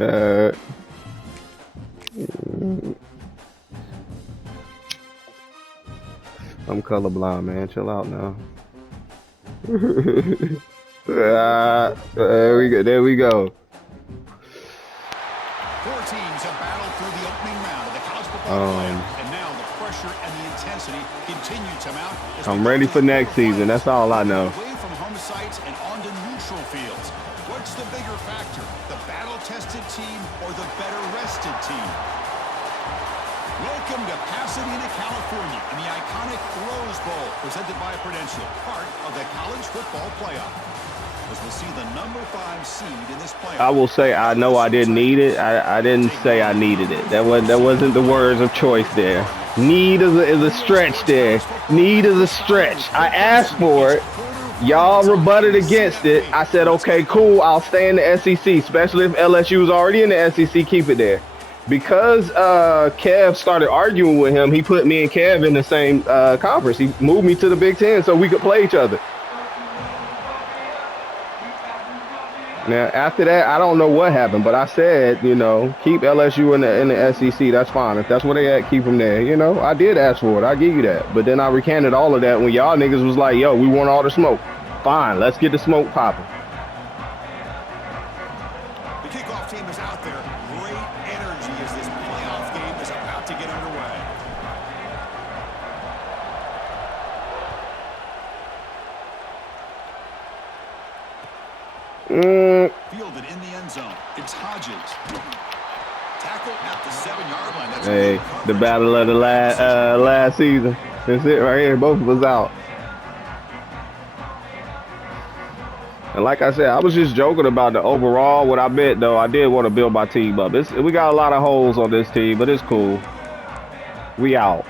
I'm colorblind, man. Chill out now. There we go. There we go. Four teams have battled through the opening round of the college football playoff, and now the pressure and the intensity continue to mount. I'm ready for next season. That's all I know. Away from home sites and onto neutral fields. What's the bigger factor, the battle-tested team or the better-rested team? Welcome to Pasadena, California, in the iconic Rose Bowl, presented by Prudential, part of the college football playoff. As we'll see the number 5 seed in this playoff. I will say I know I didn't need it. I didn't say I needed it. That wasn't the words of choice there. Need is a stretch there. Need is a stretch. I asked for it. Y'all rebutted against it. I said, okay, cool. I'll stay in the SEC, especially if LSU is already in the SEC. Keep it there. Because Kev started arguing with him, he put me and Kev in the same conference. He moved me to the Big Ten so we could play each other. Now, after that, I don't know what happened, but I said, you know, keep LSU in the SEC. That's fine. If that's where they at, keep them there. You know, I did ask for it. I give you that. But then I recanted all of that when y'all niggas was like, yo, we want all the smoke. Fine, let's get the smoke popping. The kickoff team is out there. Great energy as this playoff game is about to get underway. Fielded in the end zone. It's Hodges. Tackle at the 7-yard line. That's hey, the battle of the last season. That's it right here. Both of us out. And like I said, I was just joking about the overall. What I bet, though, I did want to build my team up. We got a lot of holes on this team, but it's cool. We out.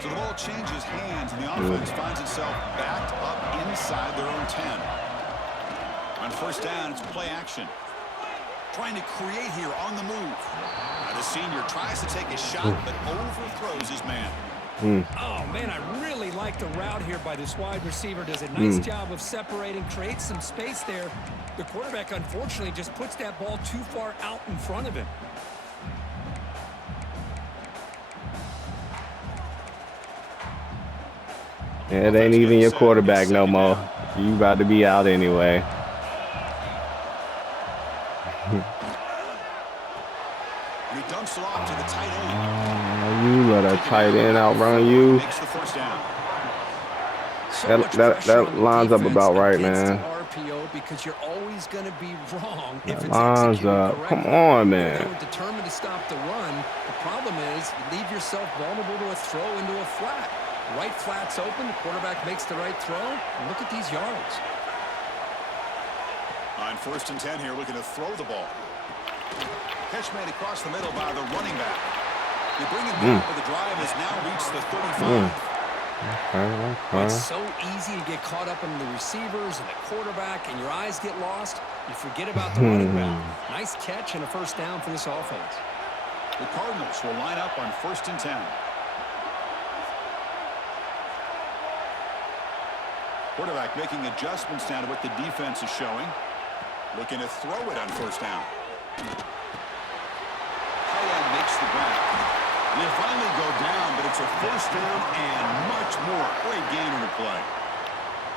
So the ball changes hands, and the offense finds itself backed up inside their own 10. On first down, it's play action. Trying to create here on the move. Now the senior tries to take a shot, but overthrows his man. Oh, man, I really like the route here by this wide receiver. Does a nice job of separating, creates some space there. The quarterback, unfortunately, just puts that ball too far out in front of him. It ain't even your quarterback no more. You about to be out anyway. He dumps it off to the tight end. You let a tight end outrun you. That lines up about right, man. Because you're always going to be wrong if it's lines up. Come on, man. They were determined to stop the run. The problem is you leave yourself vulnerable to a throw into a flat. Right flat's open. The quarterback makes the right throw. And look at these yards. On first and 10 here, looking to throw the ball. Catch made across the middle by the running back. You bring him down, but the drive has now reached the 35. Okay. It's so easy to get caught up in the receivers and the quarterback, and your eyes get lost. You forget about the running back. Nice catch and a first down for this offense. The Cardinals will line up on first and 10. Quarterback making adjustments now to what the defense is showing. Looking to throw it on first down. Tight end makes the grab. They finally go down, but it's a first down and much more. Great gain in the play.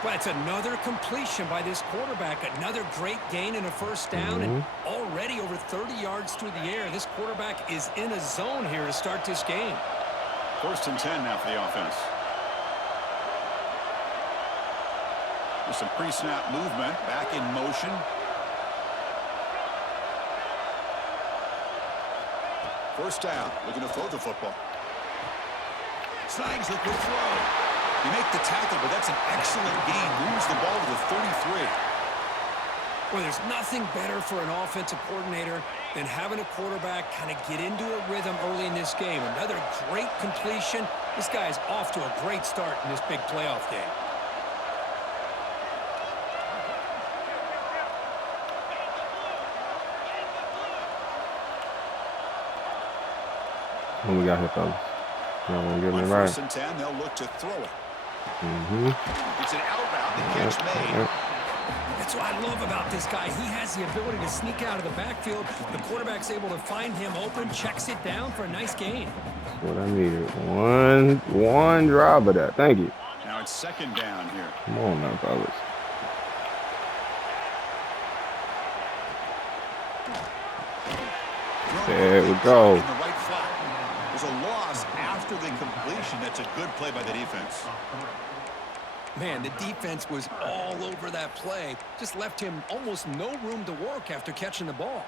Well, it's another completion by this quarterback. Another great gain in a first down, and already over 30 yards through the air. This quarterback is in a zone here to start this game. First and 10 now for the offense. With some pre-snap movement, back in motion. First down, looking to throw the football. Snags it, good throw. You make the tackle, but that's an excellent gain. Moves the ball to the 33. Well, there's nothing better for an offensive coordinator than having a quarterback kind of get into a rhythm early in this game. Another great completion. This guy is off to a great start in this big playoff game. What we got here, fellas? Y'all want to get me right? First and 10, they'll look to throw it. It's an out route. The catch made. That's what I love about this guy. He has the ability to sneak out of the backfield. The quarterback's able to find him open, checks it down for a nice gain. That's what I needed. One drive of that. Thank you. Now it's second down here. Come on now, fellas. There we go. In the right flat. There's a loss after the completion. That's a good play by the defense. Man, the defense was all over that play. Just left him almost no room to work after catching the ball.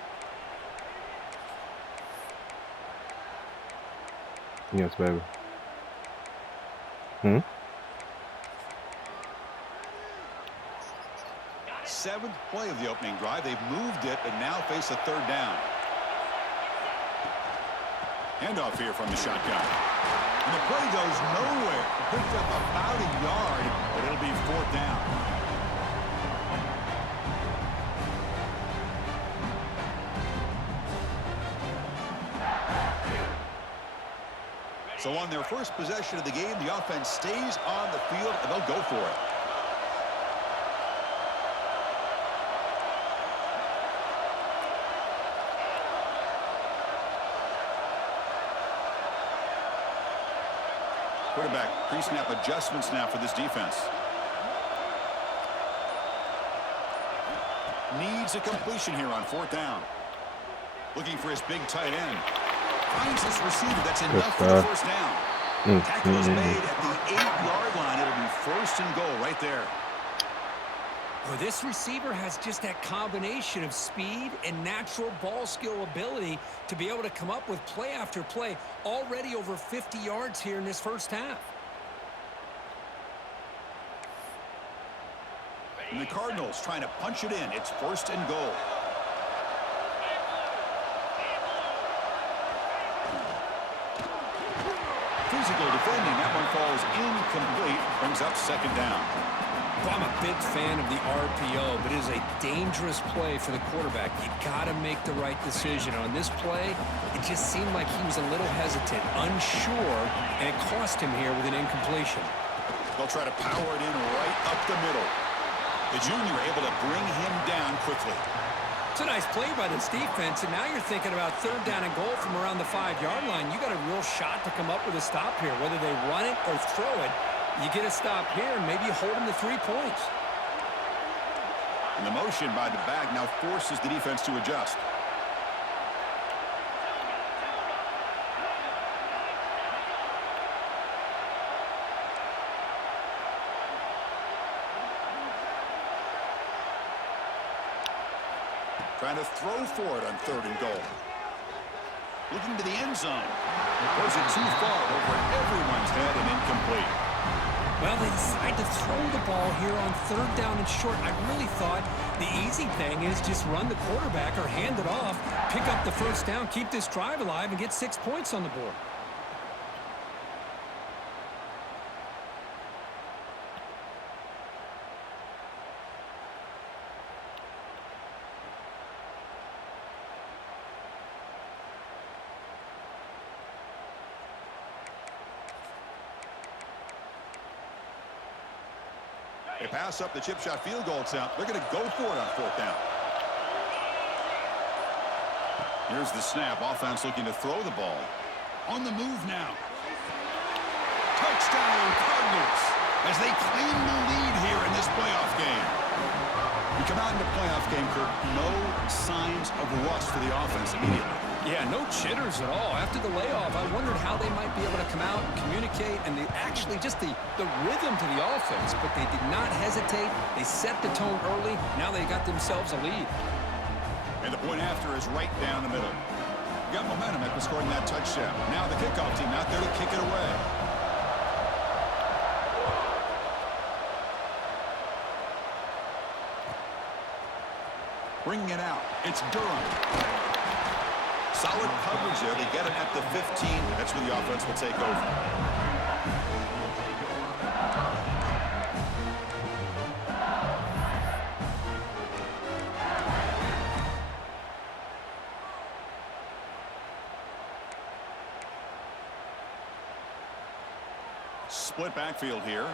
Yes, baby. Seventh play of the opening drive. They've moved it, but now face a third down. Handoff here from the shotgun. And the play goes nowhere. Picked up about a yard, but it'll be fourth down. So on their first possession of the game, the offense stays on the field, and they'll go for it. Quarterback pre-snap adjustments now for this defense. Needs a completion here on fourth down. Looking for his big tight end. Finds this receiver. That's enough for the first down. Tackle is made at the 8-yard line. It'll be first and goal right there. Well, this receiver has just that combination of speed and natural ball skill ability to be able to come up with play after play. Already over 50 yards here in this first half. And the Cardinals trying to punch it in. It's first and goal. Physical defending. That one falls incomplete. Brings up second down. Well, I'm a big fan of the RPO, but it is a dangerous play for the quarterback. You got to make the right decision. On this play, it just seemed like he was a little hesitant, unsure, and it cost him here with an incompletion. They'll try to power it in right up the middle. The junior able to bring him down quickly. It's a nice play by this defense, and now you're thinking about third down and goal from around the 5-yard line. You got a real shot to come up with a stop here, whether they run it or throw it. You get a stop here, and maybe you hold them to 3 points. And the motion by the back now forces the defense to adjust. Trying to throw for it on third and goal. Looking to the end zone. Goes it too far over everyone's head and incomplete. Well, they decide to throw the ball here on third down and short. I really thought the easy thing is just run the quarterback or hand it off, pick up the first down, keep this drive alive, and get 6 points on the board. They pass up the chip shot field goal attempt. They're going to go for it on fourth down. Here's the snap. Offense looking to throw the ball. On the move now. Touchdown Cardinals as they claim the lead here in this playoff game. We come out in the playoff game, Kirk. No signs of rust for the offense immediately. Yeah, no jitters at all. After the layoff, I wondered how they might be able to come out and communicate and actually just the rhythm to the offense. But they did not hesitate. They set the tone early. Now they got themselves a lead. And the point after is right down the middle. Got momentum after scoring that touchdown. Now the kickoff team out there to kick it away. Bringing it out. It's Durham. Solid coverage there. They get it at the 15. That's where the offense will take over. Split backfield here.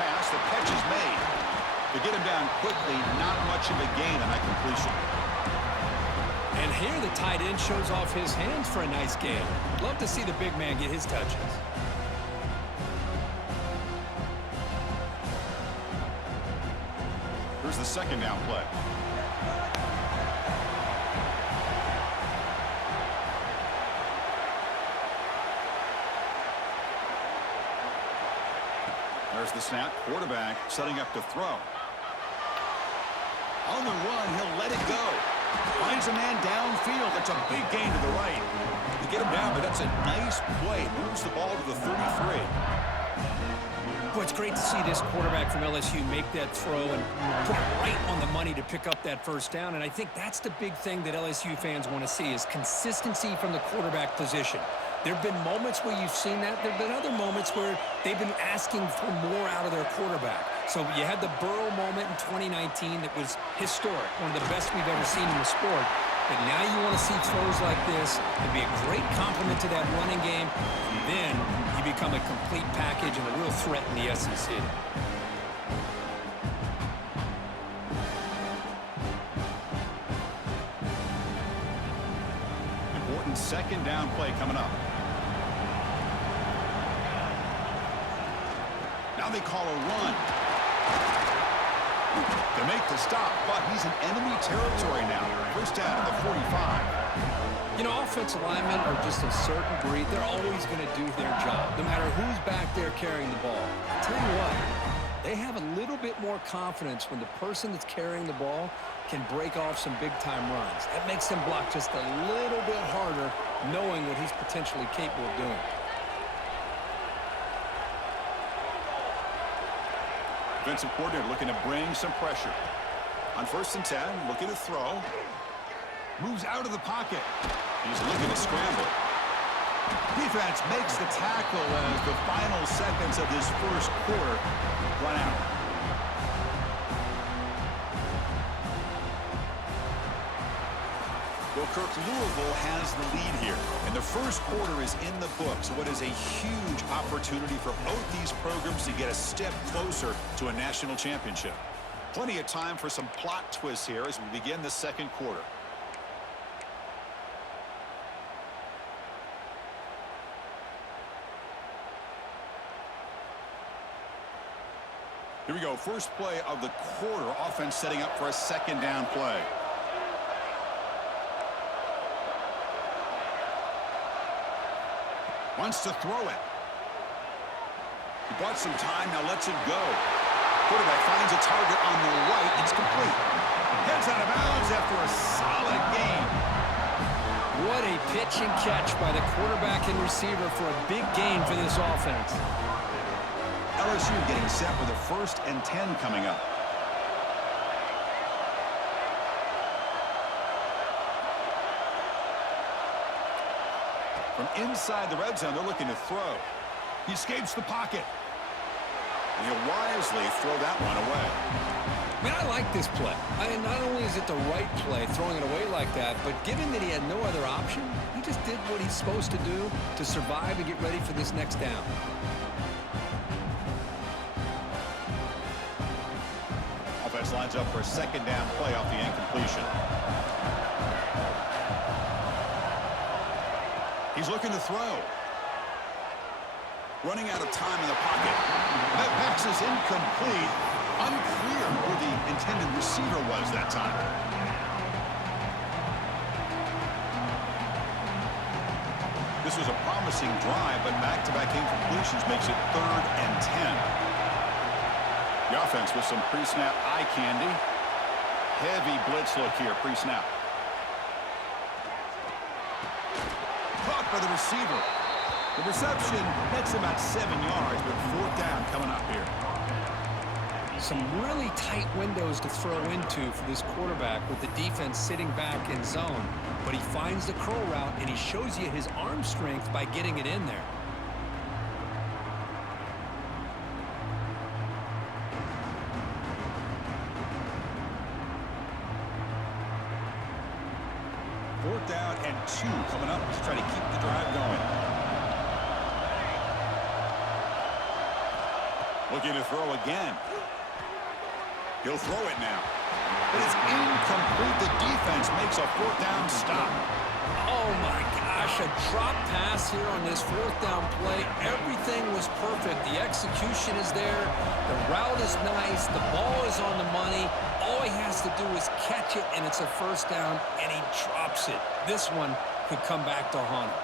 pass. The catch is made. To get him down quickly, not much of a gain on that completion. And here the tight end shows off his hands for a nice gain. Love to see the big man get his touches. Here's the second down play. There's the snap. Quarterback setting up to throw. On the run, he'll let it go. Finds a man downfield. That's a big gain to the right. To get him down, but that's a nice play. Moves the ball to the 33. Boy, it's great to see this quarterback from LSU make that throw and put it right on the money to pick up that first down. And I think that's the big thing that LSU fans want to see is consistency from the quarterback position. There have been moments where you've seen that. There have been other moments where they've been asking for more out of their quarterback. So you had the Burrow moment in 2019 that was historic, one of the best we've ever seen in the sport. But now you want to see throws like this. It'd be a great complement to that running game. And then you become a complete package and a real threat in the SEC. Important second down play coming up. Now they call a run. To make the stop, but he's in enemy territory now. First down at the 45. You know, offensive linemen are just a certain breed. They're always going to do their job, no matter who's back there carrying the ball. I'll tell you what, they have a little bit more confidence when the person that's carrying the ball can break off some big-time runs. That makes them block just a little bit harder, knowing what he's potentially capable of doing. Defensive coordinator looking to bring some pressure. On 1st and 10, looking to throw. Moves out of the pocket. He's looking to scramble. Defense makes the tackle as the final seconds of this first quarter run out. Well, Kirk, Louisville has the lead here, and the first quarter is in the books. What is a huge opportunity for both these programs to get a step closer to a national championship. Plenty of time for some plot twists here as we begin the second quarter. Here we go. First play of the quarter. Offense setting up for a second down play. Wants to throw it. He bought some time, now lets it go. Quarterback finds a target on the right. It's complete. Heads out of bounds after a solid gain. What a pitch and catch by the quarterback and receiver for a big gain for this offense. LSU getting set with a 1st and 10 coming up. From inside the red zone, they're looking to throw. He escapes the pocket. And he'll wisely throw that one away. Man, I like this play. Not only is it the right play, throwing it away like that, but given that he had no other option, he just did what he's supposed to do to survive and get ready for this next down. Offense lines up for a second down play off the incompletion. He's looking to throw. Running out of time in the pocket. That pass is incomplete. Unclear who the intended receiver was that time. This was a promising drive, but back-to-back incompletions makes it 3rd and 10. The offense with some pre-snap eye candy. Heavy blitz look here, pre-snap. Caught by the receiver. The reception, that's about 7 yards, but 4th down coming up here. Some really tight windows to throw into for this quarterback with the defense sitting back in zone. But he finds the curl route, and he shows you his arm strength by getting it in there. Fourth down and 2 coming up to try to keep the drive going. Looking to throw again. He'll throw it now. But it's incomplete. The defense makes a fourth down stop. Oh, my gosh, a drop pass here on this fourth down play. Everything was perfect. The execution is there. The route is nice. The ball is on the money. All he has to do is catch it, and it's a first down, and he drops it. This one could come back to haunt him.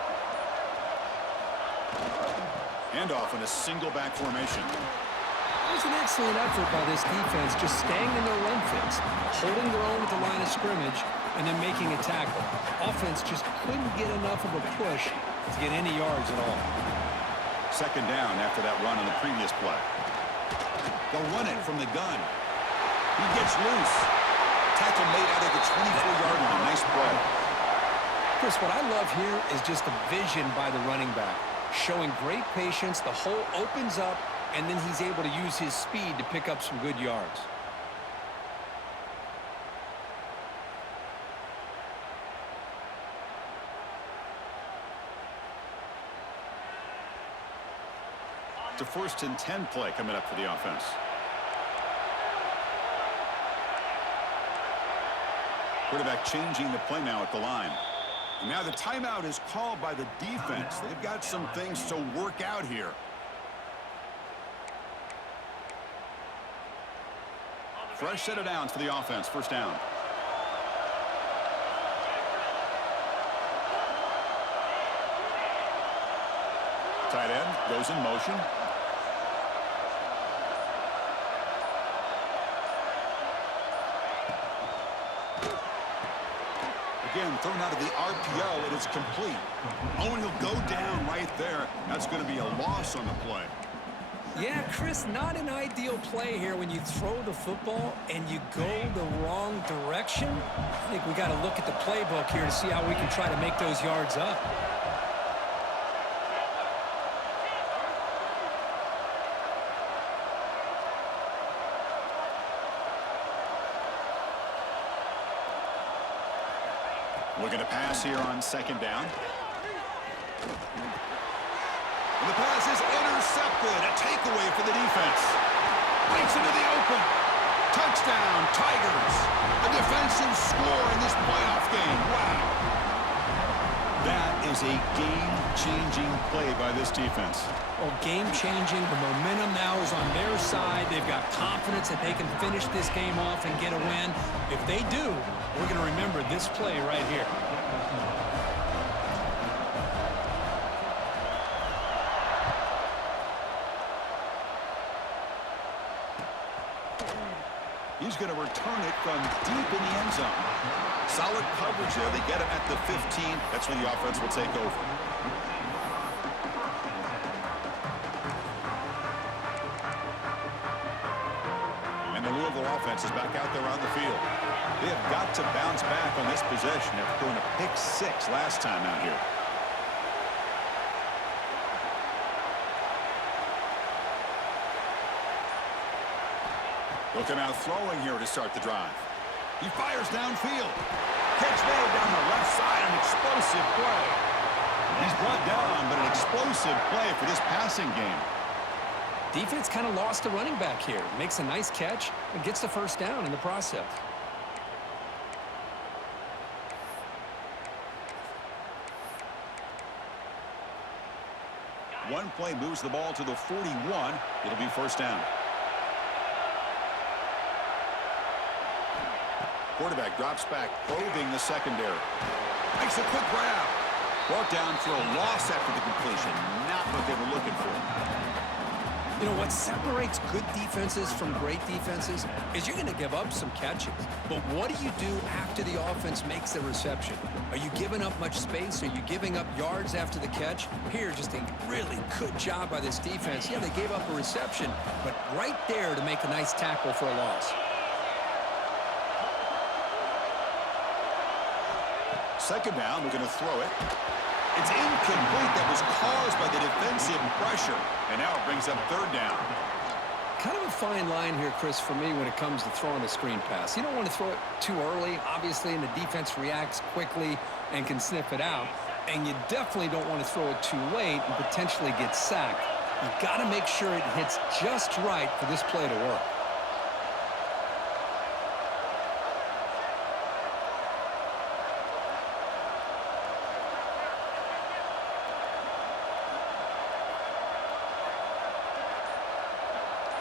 Handoff in a single back formation. It was an excellent effort by this defense, just staying in their run fits, holding their own at the line of scrimmage, and then making a tackle. Offense just couldn't get enough of a push to get any yards at all. Second down after that run on the previous play. They'll run it from the gun. He gets loose. Tackle made out of the 24-yard line. Nice play. Chris, what I love here is just the vision by the running back, showing great patience. The hole opens up, and then he's able to use his speed to pick up some good yards. It's a 1st and 10 play coming up for the offense. Quarterback changing the play now at the line. And now the timeout is called by the defense. They've got some things to work out here. Fresh set of downs for the offense. First down. Tight end goes in motion. Again, thrown out of the RPO, and it's complete. Oh, and he'll go down right there. That's going to be a loss on the play. Yeah, Chris, not an ideal play here when you throw the football and you go the wrong direction. I think we got to look at the playbook here to see how we can try to make those yards up. Looking to pass here on second down. And the pass is intercepted. A takeaway for the defense. Breaks into the open. Touchdown, Tigers. A defensive score in this playoff game. Wow. That is a game-changing play by this defense. Well, game-changing. The momentum now is on their side. They've got confidence that they can finish this game off and get a win. If they do, we're going to remember this play right here. He's going to return it from deep in the end zone. Solid coverage there. They get him at the 15. That's where the offense will take over. And the Louisville offense is back out there on the field. They have got to bounce back on this possession after throwing a pick 6 last time out here. Looking out throwing here to start the drive. He fires downfield. Catch made down the left side, an explosive play. He's brought down, but an explosive play for this passing game. Defense kind of lost the running back here. Makes a nice catch and gets the first down in the process. One play moves the ball to the 41. It'll be first down. Quarterback drops back, probing the secondary. Makes a quick grab. Brought down for a loss after the completion. Not what they were looking for. You know, what separates good defenses from great defenses is you're going to give up some catches. But what do you do after the offense makes the reception? Are you giving up much space? Are you giving up yards after the catch? Here, just a really good job by this defense. Yeah, they gave up a reception, but right there to make a nice tackle for a loss. Second down, we're going to throw it. It's incomplete. That was caused by the defensive pressure. And now it brings up third down. Kind of a fine line here, Chris, for me when it comes to throwing a screen pass. You don't want to throw it too early, obviously, and the defense reacts quickly and can sniff it out. And you definitely don't want to throw it too late and potentially get sacked. You've got to make sure it hits just right for this play to work.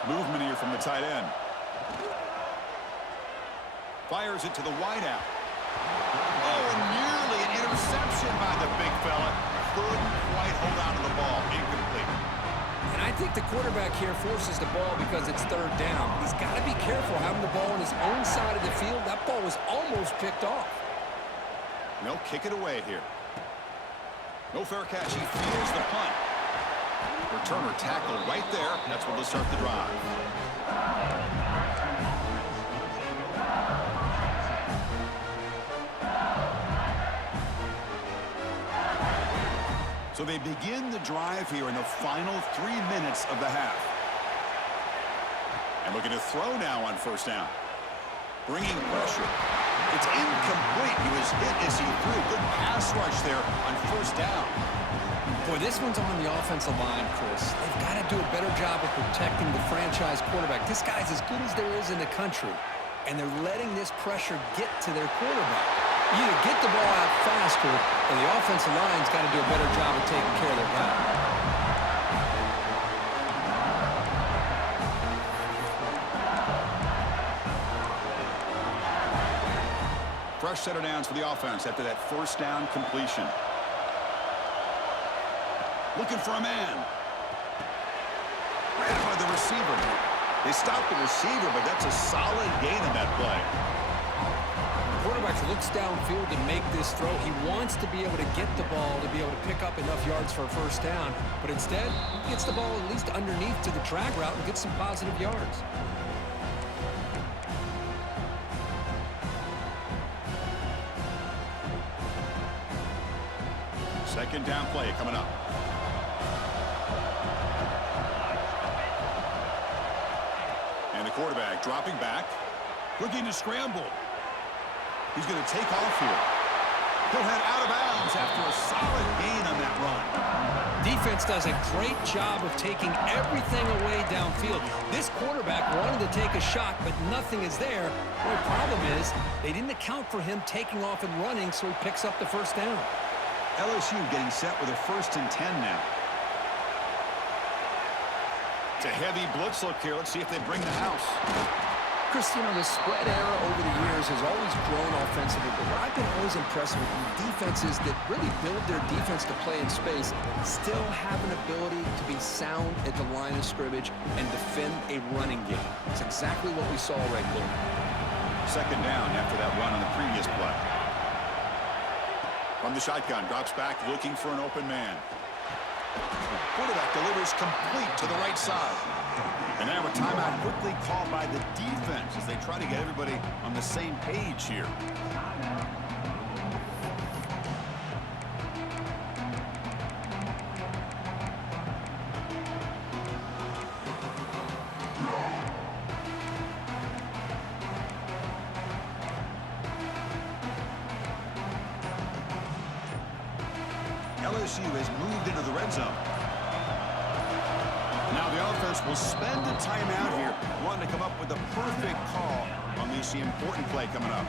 Movement here from the tight end. Fires it to the wideout. Oh, and nearly an interception by the big fella. Couldn't quite hold on to the ball. Incomplete. And I think the quarterback here forces the ball because it's third down. He's got to be careful having the ball on his own side of the field. That ball was almost picked off. No, kick it away here. No fair catch. He feels the punt. Returner tackle right there. That's what will start the drive. So they begin the drive here in the final 3 minutes of the half. And looking to throw now on first down. Bringing pressure. It's incomplete. He was hit as he threw. Good pass rush there on first down. Boy, this one's on the offensive line, Chris. They've got to do a better job of protecting the franchise quarterback. This guy's as good as there is in the country, and they're letting this pressure get to their quarterback. You either get the ball out faster, or the offensive line's got to do a better job of taking care of their guy. Fresh set of downs for the offense after that first down completion. Looking for a man. Ran by the receiver. They stopped the receiver, but that's a solid gain in that play. The quarterback looks downfield to make this throw. He wants to be able to get the ball to be able to pick up enough yards for a first down, but instead, he gets the ball at least underneath to the track route and gets some positive yards. Second down play coming up. And the quarterback dropping back, looking to scramble. He's going to take off here. He'll head out of bounds after a solid gain on that run. Defense does a great job of taking everything away downfield. This quarterback wanted to take a shot, but nothing is there. The problem is they didn't account for him taking off and running, so he picks up the first down. LSU getting set with a 1st and 10 now. It's a heavy blitz look here. Let's see if they bring the house. Chris, you know, the spread era over the years has always grown offensively, but what I've been always impressed with defenses that really build their defense to play in space still have an ability to be sound at the line of scrimmage and defend a running game. It's exactly what we saw right there. Second down after that run on the previous play. From the shotgun, drops back looking for an open man. Quarterback delivers complete to the right side. And now a timeout quickly called by the defense as they try to get everybody on the same page here. LSU has moved into the red zone. Now the offense will spend a timeout here, wanting to come up with the perfect call on this important play coming up.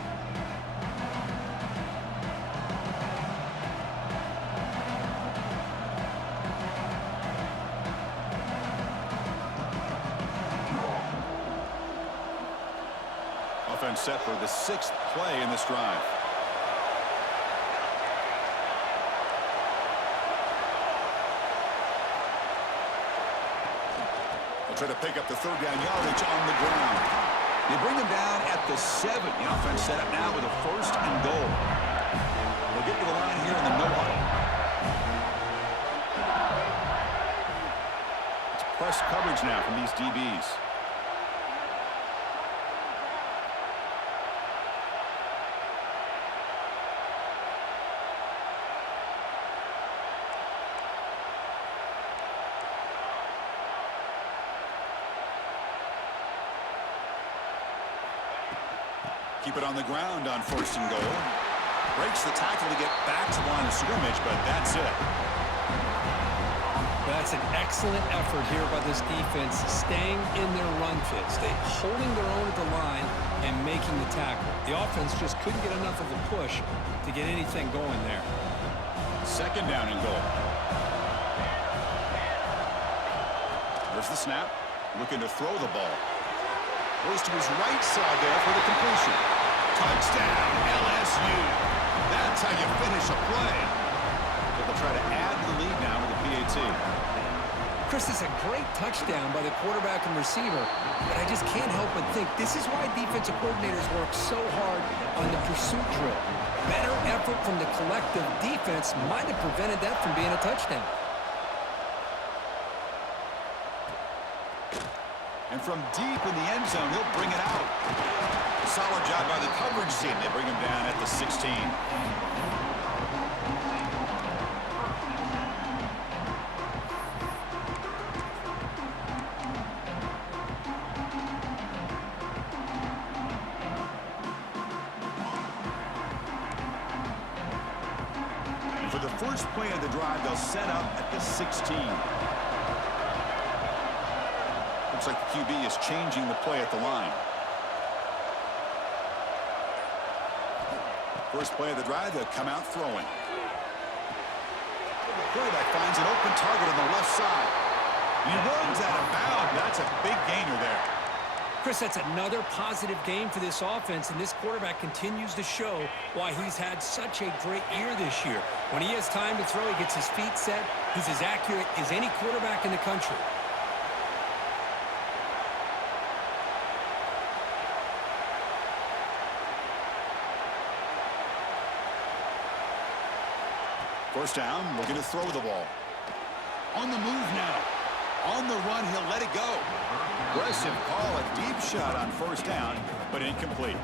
Offense set for the 6th play in this drive. Try to pick up the 3rd down yardage on the ground. They bring him down at the 7. The offense set up now with a 1st and goal. They'll get to the line here in the no huddle. It's press coverage now from these DBs. Keep it on the ground on 1st and goal. Breaks the tackle to get back to the line of scrimmage, but that's it. That's an excellent effort here by this defense, staying in their run fit, holding their own at the line and making the tackle. The offense just couldn't get enough of a push to get anything going there. Second down and goal. There's the snap, looking to throw the ball. Goes to his right side there for the completion. Touchdown, LSU. That's how you finish a play. But they'll try to add to the lead now with the PAT. Chris, it's a great touchdown by the quarterback and receiver, but I just can't help but think this is why defensive coordinators work so hard on the pursuit drill. Better effort from the collective defense might have prevented that from being a touchdown. And from deep in the end zone, he'll bring it out. Solid job by the coverage team. They bring him down at the 16. And for the first play of the drive, they'll set up at the 16. Looks like the QB is changing the play at the line. First play of the drive, they'll come out throwing. Quarterback finds an open target on the left side. He runs out of bounds. That's a big gainer there. Chris, that's another positive game for this offense, and this quarterback continues to show why he's had such a great year this year. When he has time to throw, he gets his feet set. He's as accurate as any quarterback in the country. First down, looking to throw the ball. On the move now. On the run, he'll let it go. Aggressive call, a deep shot on first down, but incomplete.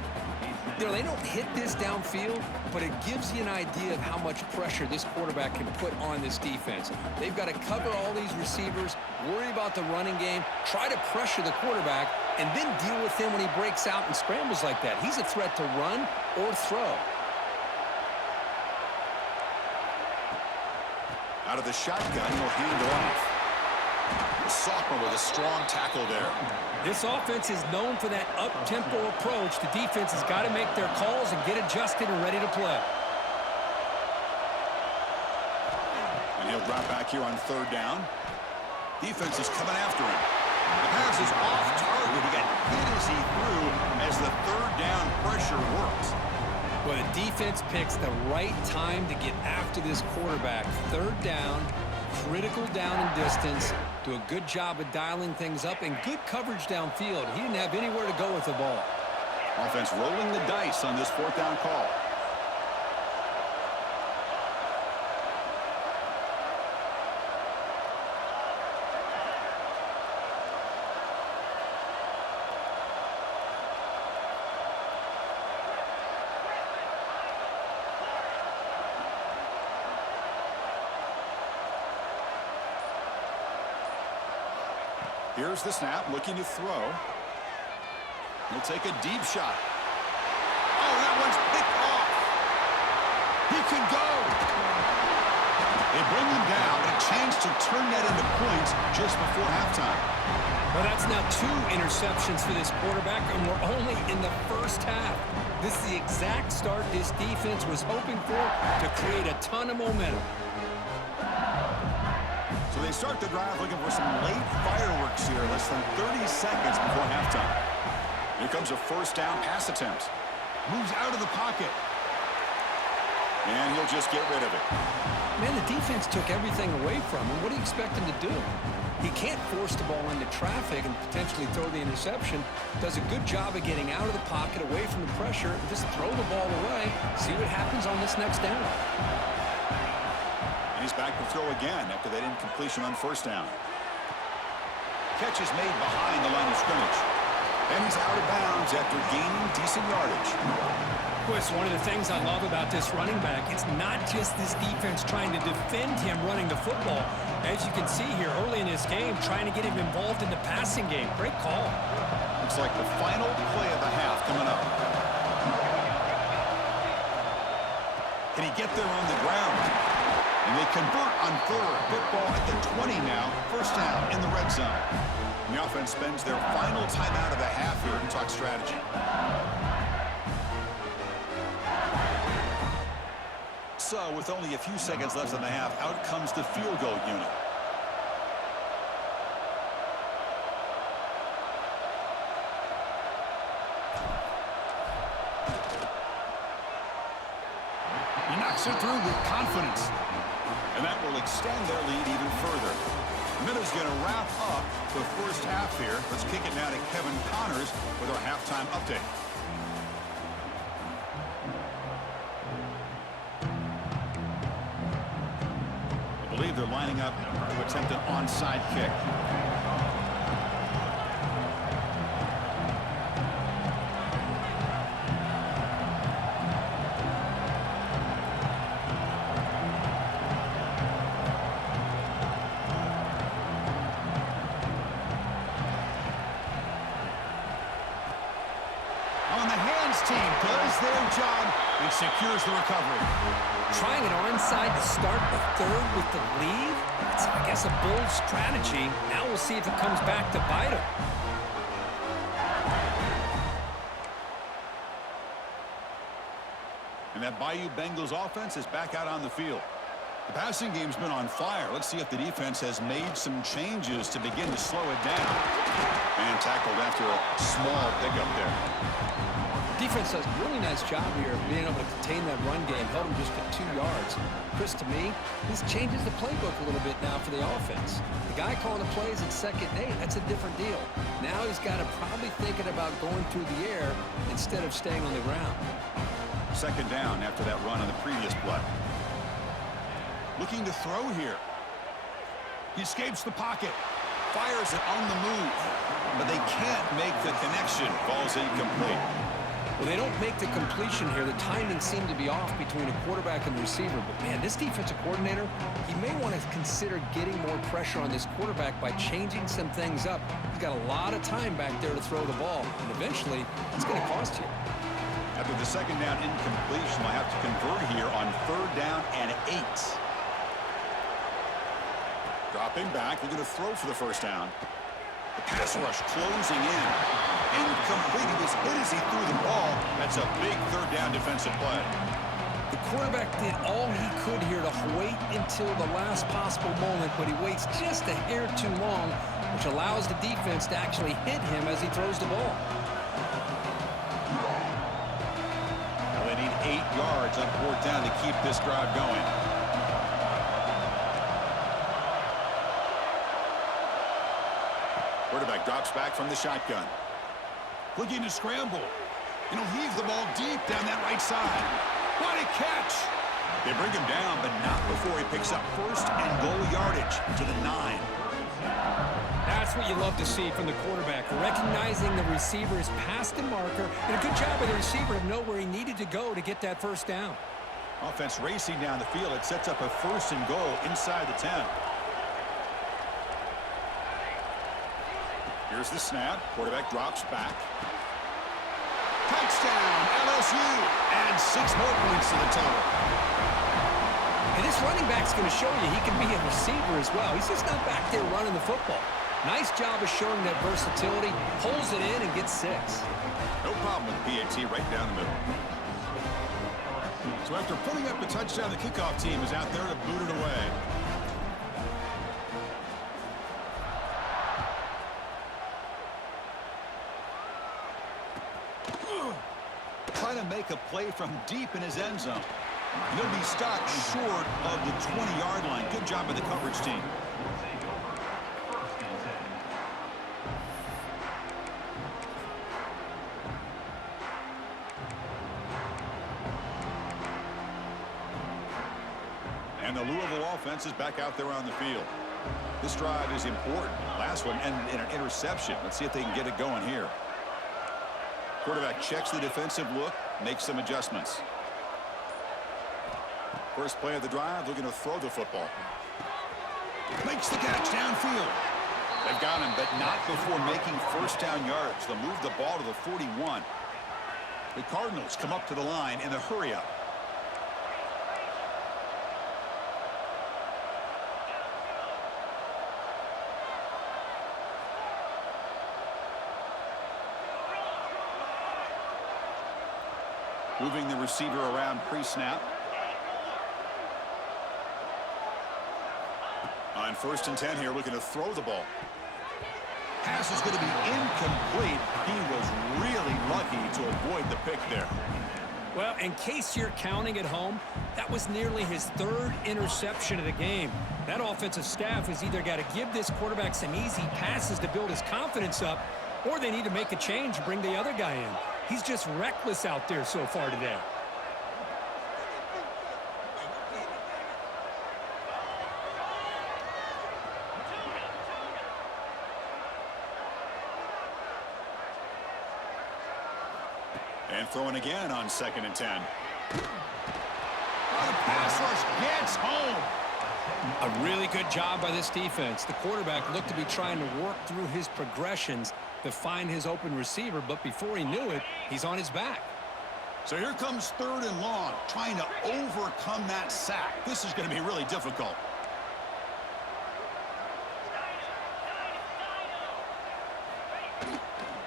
You know, they don't hit this downfield, but it gives you an idea of how much pressure this quarterback can put on this defense. They've got to cover all these receivers, worry about the running game, try to pressure the quarterback, and then deal with him when he breaks out and scrambles like that. He's a threat to run or throw. Out of the shotgun, he'll hand it off. The sophomore with a strong tackle there. This offense is known for that up-tempo approach. The defense has got to make their calls and get adjusted and ready to play. And he'll drop back here on third down. Defense is coming after him. The pass is off target. He got hit as he threw as the third down pressure works. Well, the defense picks the right time to get after this quarterback. Third down, critical down and distance. Do a good job of dialing things up and good coverage downfield. He didn't have anywhere to go with the ball. Offense rolling the dice on this fourth down call. Here's the snap, looking to throw. He'll take a deep shot. Oh, that one's picked off. He can go. They bring him down. A chance to turn that into points just before halftime. Well, that's now 2 interceptions for this quarterback, and we're only in the first half. This is the exact start this defense was hoping for to create a ton of momentum. So they start the drive looking for some late fireworks here, less than 30 seconds before halftime. Here comes a first down pass attempt. Moves out of the pocket. And he'll just get rid of it. Man, the defense took everything away from him. What do you expect him to do? He can't force the ball into traffic and potentially throw the interception. Does a good job of getting out of the pocket, away from the pressure, and just throw the ball away. See what happens on this next down. And he's back to throw again after that incompletion on first down. Catch is made behind the line of scrimmage. And he's out of bounds after gaining decent yardage. Boy, it's one of the things I love about this running back. It's not just this defense trying to defend him running the football. As you can see here early in this game, trying to get him involved in the passing game. Great call. Looks like the final play of the half coming up. Can he get there on the ground? And they convert on third. Football at the 20 now. First down in the red zone. The offense spends their final timeout of the half here to talk strategy. So, with only a few seconds left in the half, out comes the field goal unit. He knocks it through with confidence. And that will extend their lead even further. Miller's going to wrap up the first half here. Let's kick it now to Kevin Connors with our halftime update. I believe they're lining up to attempt an onside kick. Team does their job and secures the recovery. Trying an onside to start the third with the lead? That's, I guess, a bold strategy. Now we'll see if it comes back to bite him. And that Bayou Bengals offense is back out on the field. The passing game's been on fire. Let's see if the defense has made some changes to begin to slow it down. And tackled after a small pickup there. Defense does a really nice job here of being able to contain that run game, held him just to 2 yards. Chris, to me, this changes the playbook a little bit now for the offense. The guy calling the plays at 2nd and 8, that's a different deal. Now he's got to probably thinking about going through the air instead of staying on the ground. 2nd down after that run on the previous play. Looking to throw here. He escapes the pocket. Fires it on the move. But they can't make the connection. Falls incomplete. Well, they don't make the completion here. The timing seemed to be off between a quarterback and the receiver. But, man, this defensive coordinator, he may want to consider getting more pressure on this quarterback by changing some things up. He's got a lot of time back there to throw the ball. And eventually, it's going to cost you. After the 2nd down incompletion, they'll have to convert here on 3rd down and 8. Dropping back, looking to throw for the 1st down. The pass rush closing in. Incomplete. He was hit as he threw the ball. That's a big 3rd down defensive play. The quarterback did all he could here to wait until the last possible moment, but he waits just a hair too long, which allows the defense to actually hit him as he throws the ball. Now they need 8 yards on 4th down to keep this drive going. Quarterback drops back from the shotgun. Looking to scramble. And he'll heave the ball deep down that right side. What a catch! They bring him down, but not before he picks up 1st and goal yardage to the 9. That's what you love to see from the quarterback, recognizing the receiver is past the marker, and a good job by the receiver to know where he needed to go to get that 1st down. Offense racing down the field. It sets up a 1st and goal inside the 10. Here's the snap. Quarterback drops back. Touchdown, LSU. And 6 more points to the total. And this running back's going to show you he can be a receiver as well. He's just not back there running the football. Nice job of showing that versatility. Pulls it in and gets 6. No problem with the PAT right down the middle. So after putting up the touchdown, the kickoff team is out there to boot it away. Trying to make a play from deep in his end zone. He'll be stopped short of the 20-yard line. Good job by the coverage team. And the Louisville offense is back out there on the field. This drive is important. Last one ended in an interception. Let's see if they can get it going here. Quarterback checks the defensive look, makes some adjustments. First play of the drive, looking to throw the football. Makes the catch downfield. They've got him, but not before making 1st down yards. They'll move the ball to the 41. The Cardinals come up to the line in the hurry-up. Moving the receiver around pre-snap. On 1st and 10 here, looking to throw the ball. Pass is going to be incomplete. He was really lucky to avoid the pick there. Well, in case you're counting at home, that was nearly his 3rd interception of the game. That offensive staff has either got to give this quarterback some easy passes to build his confidence up, or they need to make a change and bring the other guy in. He's just reckless out there so far today. And throwing again on 2nd and 10. Oh, the pass rush gets home. A really good job by this defense. The quarterback looked to be trying to work through his progressions to find his open receiver, but before he knew it, he's on his back. So here comes 3rd and long, trying to overcome that sack. This is going to be really difficult.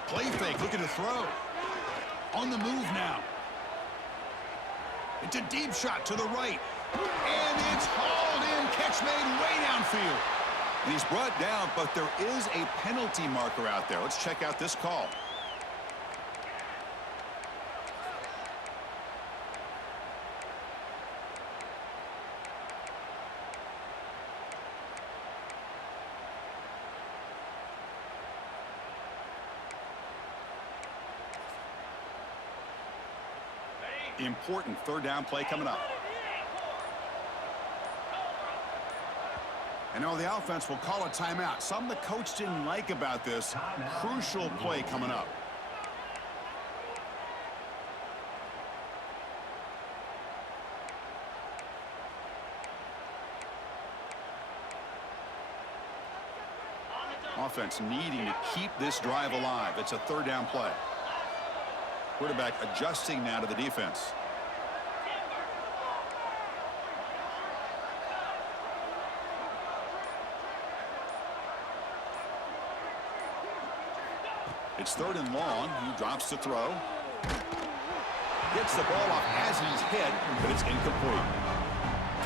Play fake, looking to throw. On the move now. It's a deep shot to the right. And it's hauled in. Catch made way downfield. And he's brought down, but there is a penalty marker out there. Let's check out this call. Important 3rd down play coming up. And now the offense will call a timeout. Something the coach didn't like about this. Crucial play coming up. Offense needing to keep this drive alive. It's a 3rd down play. Quarterback adjusting now to the defense. It's 3rd and long. He drops to throw. Gets the ball off as he's hit, but it's incomplete.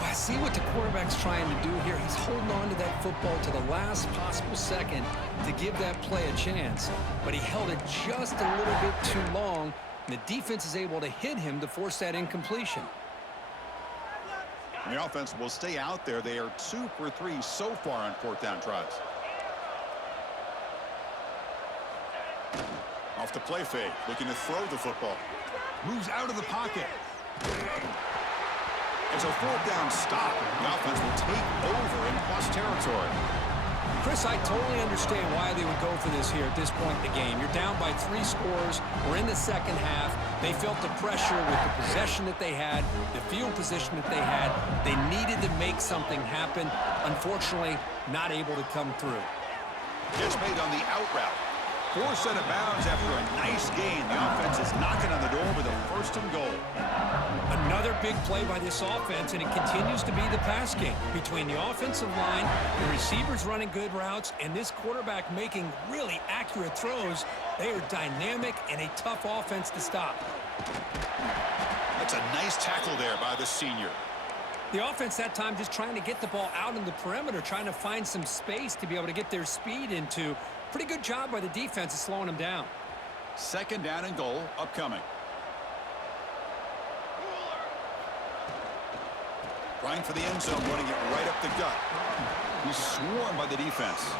I see what the quarterback's trying to do here. He's holding on to that football to the last possible second to give that play a chance. But he held it just a little bit too long, and the defense is able to hit him to force that incompletion. And the offense will stay out there. They are 2 for 3 so far on 4th down tries. Off the play fake, looking to throw the football. Moves out of the pocket. It's a 4th down stop. The offense will take over in plus territory. Chris, I totally understand why they would go for this here at this point in the game. You're down by 3 scores. We're in the 2nd half. They felt the pressure with the possession that they had, the field position that they had. They needed to make something happen. Unfortunately, not able to come through. Catch made on the out route. Forced out of bounds after a nice gain. The offense is knocking on the door with a 1st and goal. Another big play by this offense, and it continues to be the pass game between the offensive line, the receivers running good routes, and this quarterback making really accurate throws. They are dynamic and a tough offense to stop. That's a nice tackle there by the senior. The offense that time just trying to get the ball out in the perimeter, trying to find some space to be able to get their speed into. Pretty good job by the defense of slowing them down. 2nd down and goal upcoming. Trying for the end zone, running it right up the gut. He's swarmed by the defense.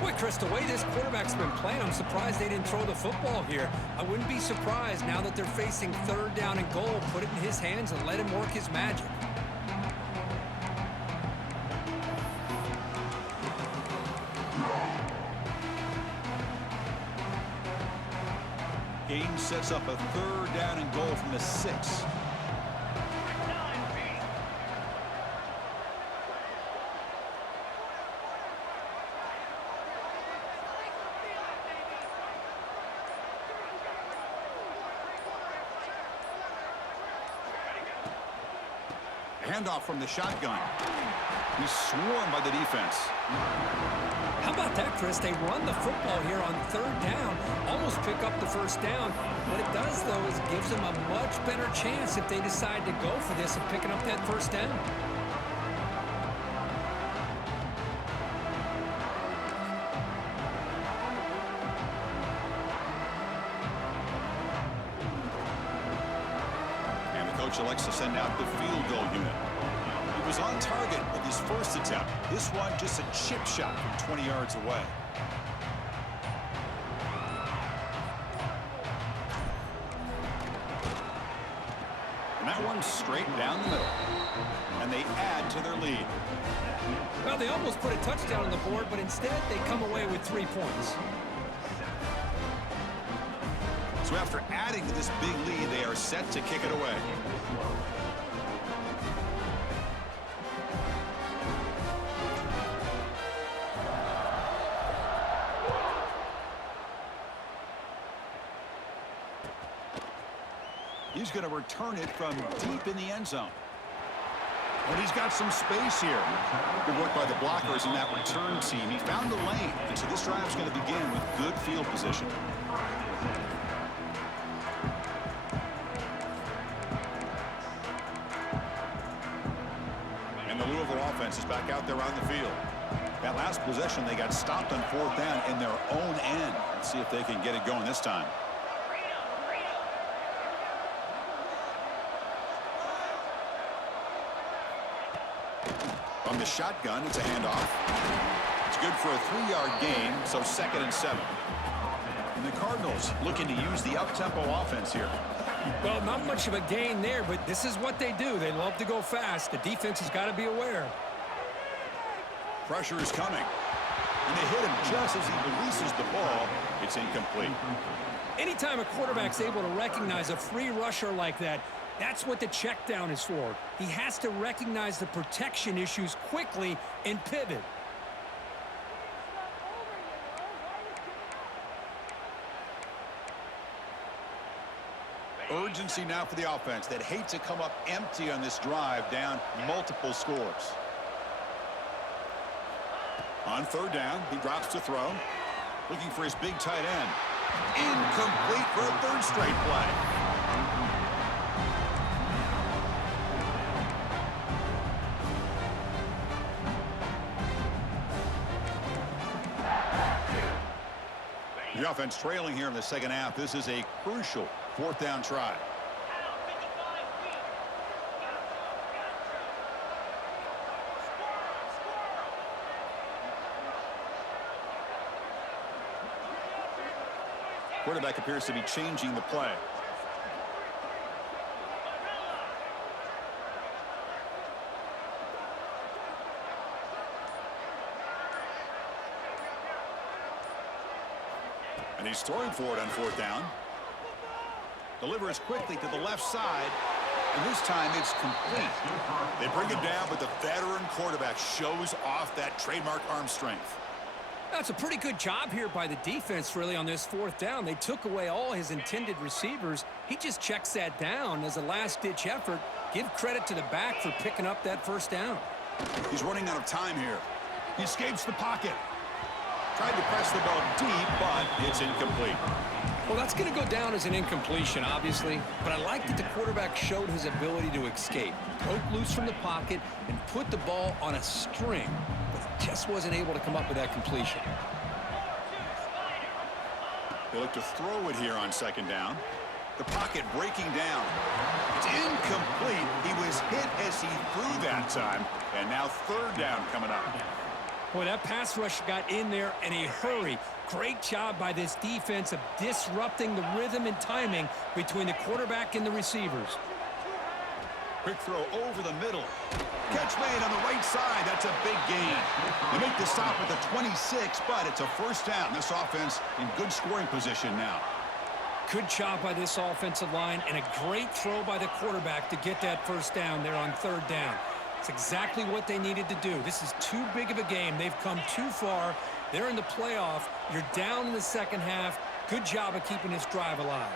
Boy, Chris, the way this quarterback's been playing, I'm surprised they didn't throw the football here. I wouldn't be surprised now that they're facing 3rd down and goal. Put it in his hands and let him work his magic. Game sets up a 3rd down and goal from the 6. Handoff from the shotgun. He's swarmed by the defense. How about that, Chris? They run the football here on third down, almost pick up the first down. What it does, though, is it gives them a much better chance if they decide to go for this and picking up that first down. And the coach elects to send out the field goal unit. He was on target with his first attempt. This one just a chip shot from 20 yards away. And that one straight down the middle. And they add to their lead. Well, they almost put a touchdown on the board, but instead they come away with 3 points. So after adding to this big lead, they are set to kick it away. He's going to return it from deep in the end zone. But he's got some space here. Good work by the blockers in that return team. He found the lane, and so this drive is going to begin with good field position. And the Louisville offense is back out there on the field. That last possession, they got stopped on fourth down in their own end. Let's see if they can get it going this time. From the shotgun, it's a handoff. It's good for a 3-yard gain, so 2nd and 7. And the Cardinals looking to use the up-tempo offense here. Well, not much of a gain there, but this is what they do. They love to go fast. The defense has got to be aware. Pressure is coming. And they hit him just as he releases the ball. It's incomplete. Anytime a quarterback's able to recognize a free rusher like that, that's what the check down is for. He has to recognize the protection issues quickly and pivot. Urgency now for the offense that hate to come up empty on this drive, down multiple scores. On third down, he drops to throw. Looking for his big tight end. Incomplete for a third straight play. The offense trailing here in the second half. This is a crucial fourth down try. Quarterback appears to be changing the play. And he's throwing for it on fourth down. Delivers quickly to the left side. And this time it's complete. They bring it down, but the veteran quarterback shows off that trademark arm strength. That's a pretty good job here by the defense, really, on this fourth down. They took away all his intended receivers. He just checks that down as a last-ditch effort. Give credit to the back for picking up that first down. He's running out of time here. He escapes the pocket. Tried to press the ball deep, but it's incomplete. Well, that's going to go down as an incompletion, obviously. But I like that the quarterback showed his ability to escape. Broke loose from the pocket and put the ball on a string. But he just wasn't able to come up with that completion. They look to throw it here on second down. The pocket breaking down. It's incomplete. He was hit as he threw that time. And now third down coming up. Boy, that pass rush got in there in a hurry. Great job by this defense of disrupting the rhythm and timing between the quarterback and the receivers. Quick throw over the middle. Catch made on the right side. That's a big gain. They make the stop at the 26, but it's a first down. This offense in good scoring position now. Good job by this offensive line and a great throw by the quarterback to get that first down there on third down. It's exactly what they needed to do. This is too big of a game. They've come too far. They're in the playoff. You're down in the second half. Good job of keeping this drive alive.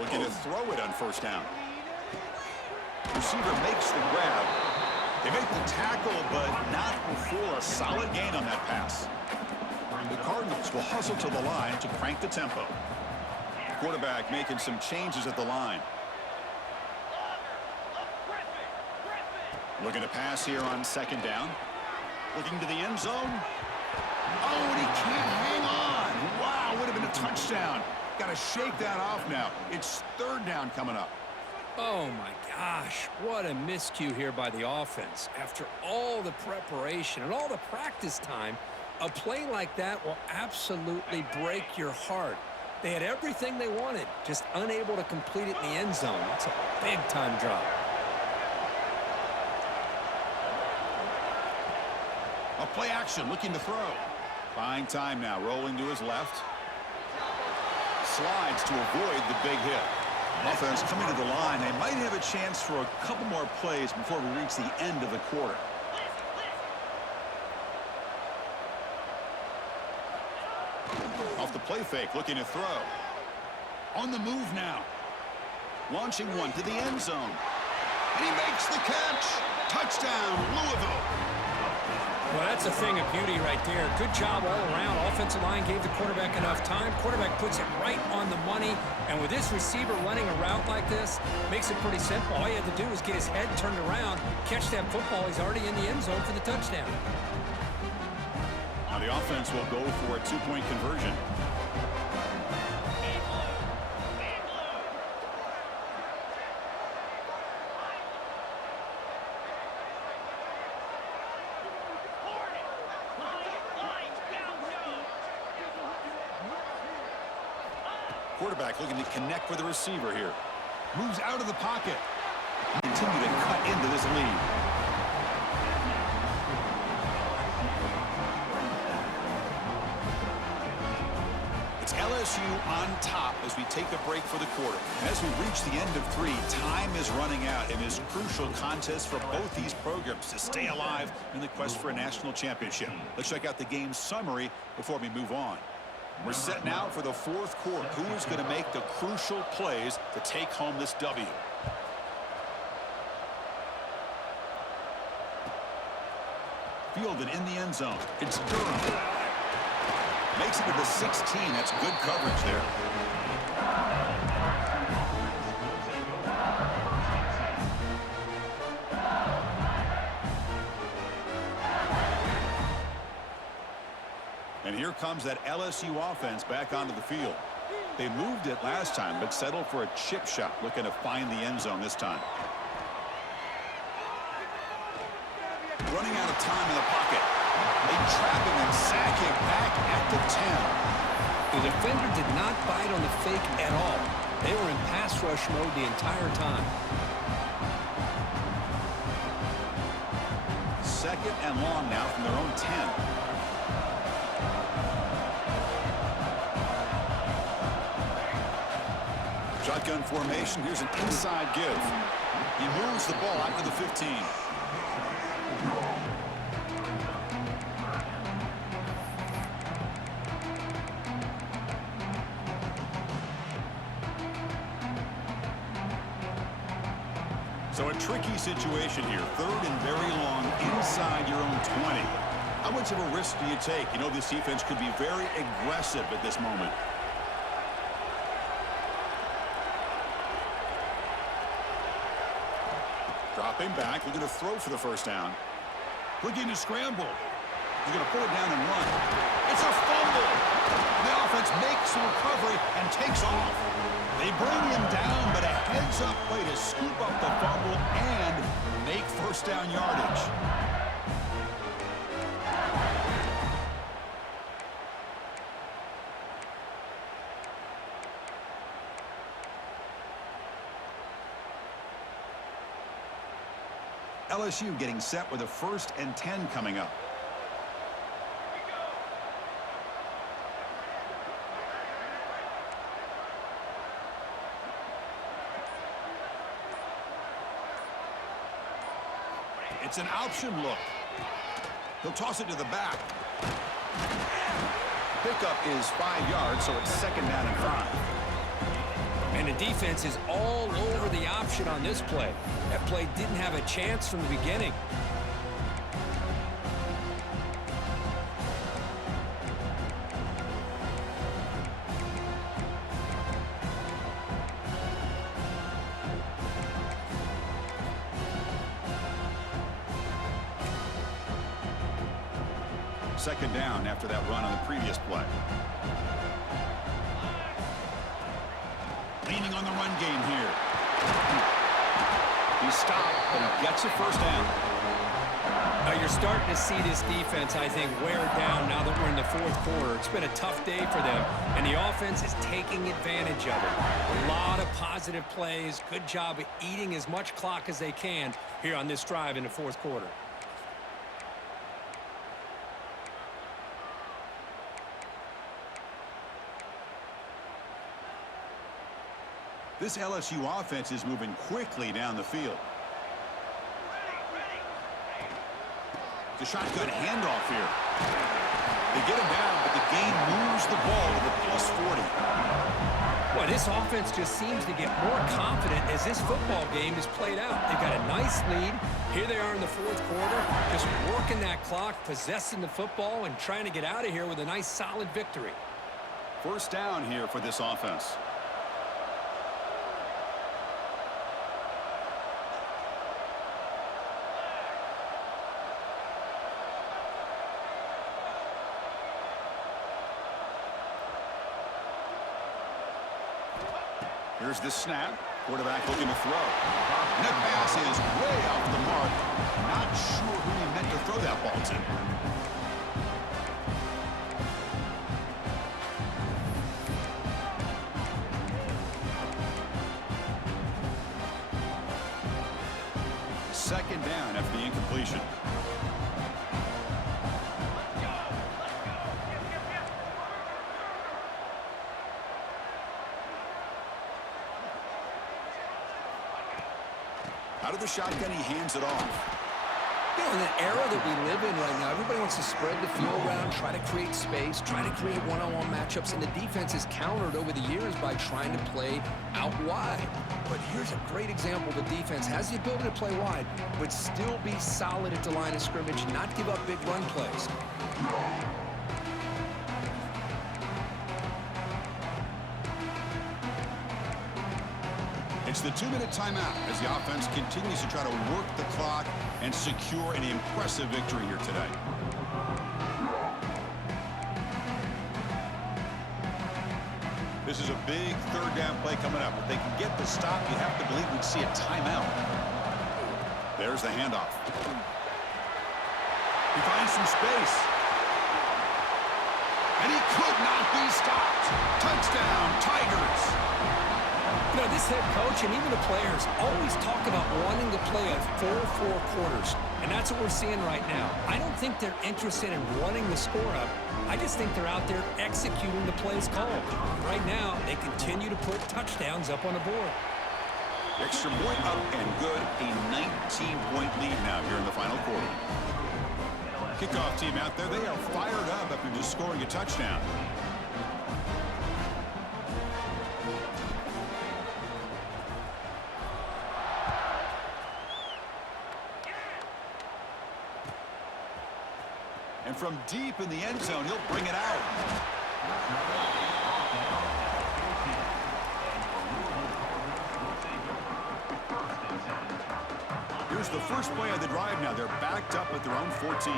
Looking to throw it on first down. Receiver makes the grab. They make the tackle, but not before a solid gain on that pass. The Cardinals will hustle to the line to crank the tempo. Quarterback making some changes at the line. Looking to pass here on second down. Looking to the end zone. Oh, and he can't hang on. Wow, would have been a touchdown. Got to shake that off now. It's third down coming up. Oh, my gosh. What a miscue here by the offense. After all the preparation and all the practice time, a play like that will absolutely break your heart. They had everything they wanted, just unable to complete it in the end zone. It's a big-time drop. A play action, looking to throw. Buying time now, rolling to his left. Slides to avoid the big hit. Offense coming to the line. They might have a chance for a couple more plays before we reach the end of the quarter. Off the play fake, looking to throw. On the move now. Launching one to the end zone. And he makes the catch. Touchdown, Louisville. Well, that's a thing of beauty right there. Good job all around. Offensive line gave the quarterback enough time. Quarterback puts it right on the money. And with this receiver running a route like this, makes it pretty simple. All you had to do was get his head turned around, catch that football. He's already in the end zone for the touchdown. Now the offense will go for a two-point conversion. Quarterback looking to connect with the receiver here. Moves out of the pocket. Continue to cut into this lead. It's LSU on top as we take a break for the quarter. And as we reach the end of three, time is running out in this crucial contest for both these programs to stay alive in the quest for a national championship. Let's check out the game summary before we move on. We're set now for the fourth quarter. Who is going to make the crucial plays to take home this W? Fielded in the end zone. It's Durham. Makes it to the 16. That's good coverage there. And here comes that LSU offense back onto the field. They moved it last time, but settled for a chip shot, looking to find the end zone this time. Running out of time in the pocket. They trap him and sack him back at the 10. The defender did not bite on the fake at all. They were in pass rush mode the entire time. Second and long now from their own 10. Shotgun formation. Here's an inside give. He moves the ball out to the 15. So a tricky situation here. Third and very long inside your own 20. How much of a risk do you take? You know this defense could be very aggressive at this moment. Dropping back, looking to throw for the first down. Looking to scramble. He's going to pull it down and run. It's a fumble. The offense makes the recovery and takes off. They bring him down, but a heads-up play to scoop up the fumble and make first down yardage. LSU getting set with a 1st and 10 coming up. It's an option look. He'll toss it to the back. Pickup is 5 yards, so it's 2nd down and 5. And the defense is all over the option on this play. That play didn't have a chance from the beginning. Second down after that run on the previous play. Leaning on the run game here. He stopped, but he gets a first down. Now you're starting to see this defense, I think, wear down now that we're in the fourth quarter. It's been a tough day for them, and the offense is taking advantage of it. A lot of positive plays. Good job of eating as much clock as they can here on this drive in the fourth quarter. This LSU offense is moving quickly down the field. The shotgun handoff here. They get him down, but the game moves the ball to the +40. Well, this offense just seems to get more confident as this football game is played out. They've got a nice lead. Here they are in the fourth quarter, just working that clock, possessing the football, and trying to get out of here with a nice, solid victory. First down here for this offense. Here's the snap. Quarterback looking to throw. And that pass is way off the mark. Not sure who he meant to throw that ball to. Second down after the incompletion. Out of the shotgun, he hands it off. You know, in the era that we live in right now, everybody wants to spread the field around, try to create space, try to create one-on-one matchups, and the defense has countered over the years by trying to play out wide. But here's a great example. The defense has the ability to play wide, but still be solid at the line of scrimmage, not give up big run plays. It's the 2-minute timeout as the offense continues to try to work the clock and secure an impressive victory here today. This is a big third down play coming up. If they can get the stop, you have to believe we'd see a timeout. There's the handoff. He finds some space. And he could not be stopped. Touchdown, Tigers. You know, this head coach and even the players always talk about wanting to play a full 4 quarters, and that's what we're seeing right now. I don't think they're interested in running the score up. I just think they're out there executing the plays called. Right now, they continue to put touchdowns up on the board. Extra point up and good. A 19-point lead now here in the final quarter. Kickoff team out there, they are fired up after just scoring a touchdown. And from deep in the end zone, he'll bring it out. Here's the first play of the drive now. They're backed up at their own 14.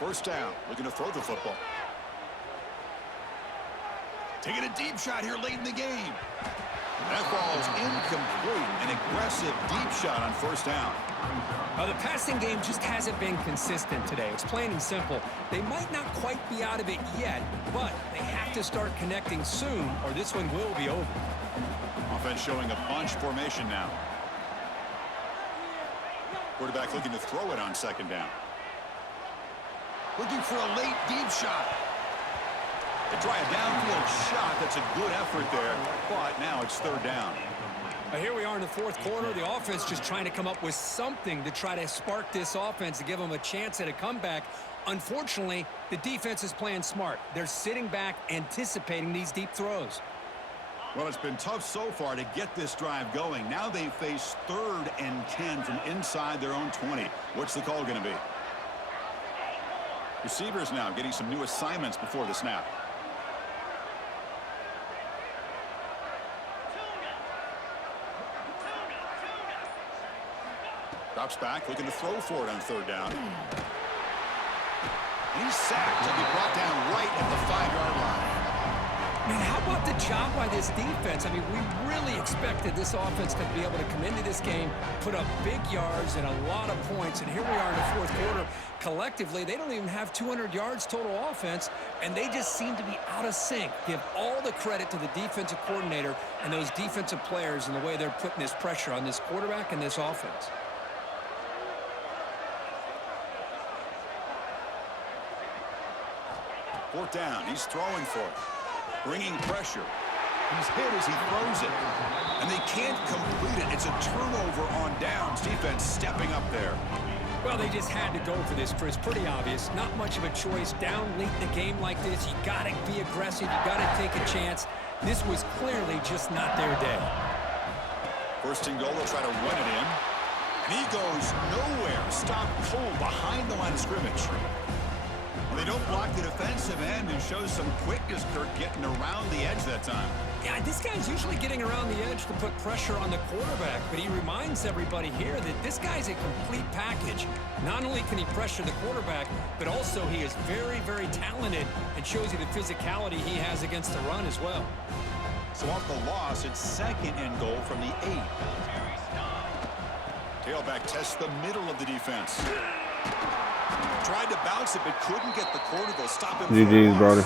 First down, looking to throw the football. Taking a deep shot here late in the game. That ball is incomplete. An aggressive deep shot on first down. The passing game just hasn't been consistent today. It's plain and simple. They might not quite be out of it yet, but they have to start connecting soon or this one will be over. Offense showing a bunch formation now. Quarterback looking to throw it on second down. Looking for a late deep shot. They try a downfield shot. That's a good effort there, but now it's third down. Here we are in the fourth quarter. The offense just trying to come up with something to try to spark this offense to give them a chance at a comeback. Unfortunately, the defense is playing smart. They're sitting back, anticipating these deep throws. Well, it's been tough so far to get this drive going. Now they face 3rd and 10 from inside their own 20. What's the call going to be? Receivers now getting some new assignments before the snap. Drops back, looking to throw for it on 3rd down. And he's sacked. He'll be brought down right at the 5-yard line. Man, how about the job by this defense? I mean, we really expected this offense to be able to come into this game, put up big yards and a lot of points, and here we are in the fourth quarter. Collectively, they don't even have 200 yards total offense, and they just seem to be out of sync. Give all the credit to the defensive coordinator and those defensive players and the way they're putting this pressure on this quarterback and this offense. Fourth down, he's throwing for it. Bringing pressure. He's hit as he throws it. And they can't complete it. It's a turnover on downs. Defense stepping up there. Well, they just had to go for this, Chris. Pretty obvious. Not much of a choice. Down late in the game like this, you got to be aggressive. You got to take a chance. This was clearly just not their day. 1st and goal, they'll try to run it in. And he goes nowhere. Stopped cold behind the line of scrimmage. Well, they don't block the defensive end and shows some quickness, Kirk, getting around the edge that time. Yeah, this guy's usually getting around the edge to put pressure on the quarterback, but he reminds everybody here that this guy's a complete package. Not only can he pressure the quarterback, but also he is very, very talented and shows you the physicality he has against the run as well. So off the loss, it's 2nd and goal from the 8. Tailback tests the middle of the defense. Tried to bounce it, but couldn't get the corner. They'll stop him. GG's, brother.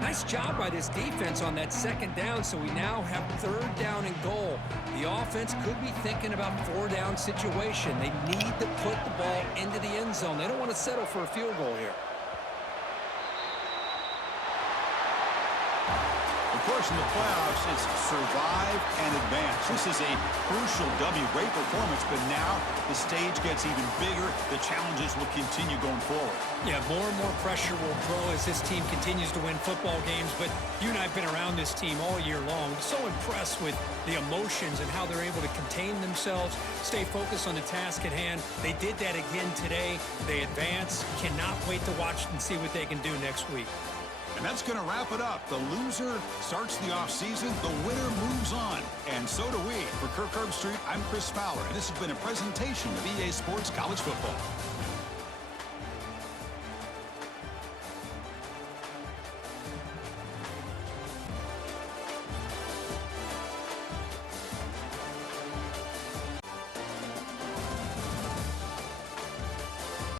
Nice job by this defense on that 2nd down, so we now have 3rd down and goal. The offense could be thinking about 4-down situation. They need to put the ball into the end zone. They don't want to settle for a field goal here. Of course, in the playoffs, it's survive and advance. This is a crucial W. Great performance, but now the stage gets even bigger. The challenges will continue going forward. Yeah, more and more pressure will grow as this team continues to win football games, but you and I have been around this team all year long. So impressed with the emotions and how they're able to contain themselves, stay focused on the task at hand. They did that again today. They advance. Cannot wait to watch and see what they can do next week. And that's going to wrap it up. The loser starts the offseason. The winner moves on. And so do we. For Kirk Herbstreit, I'm Chris Fowler. And this has been a presentation of EA Sports College Football.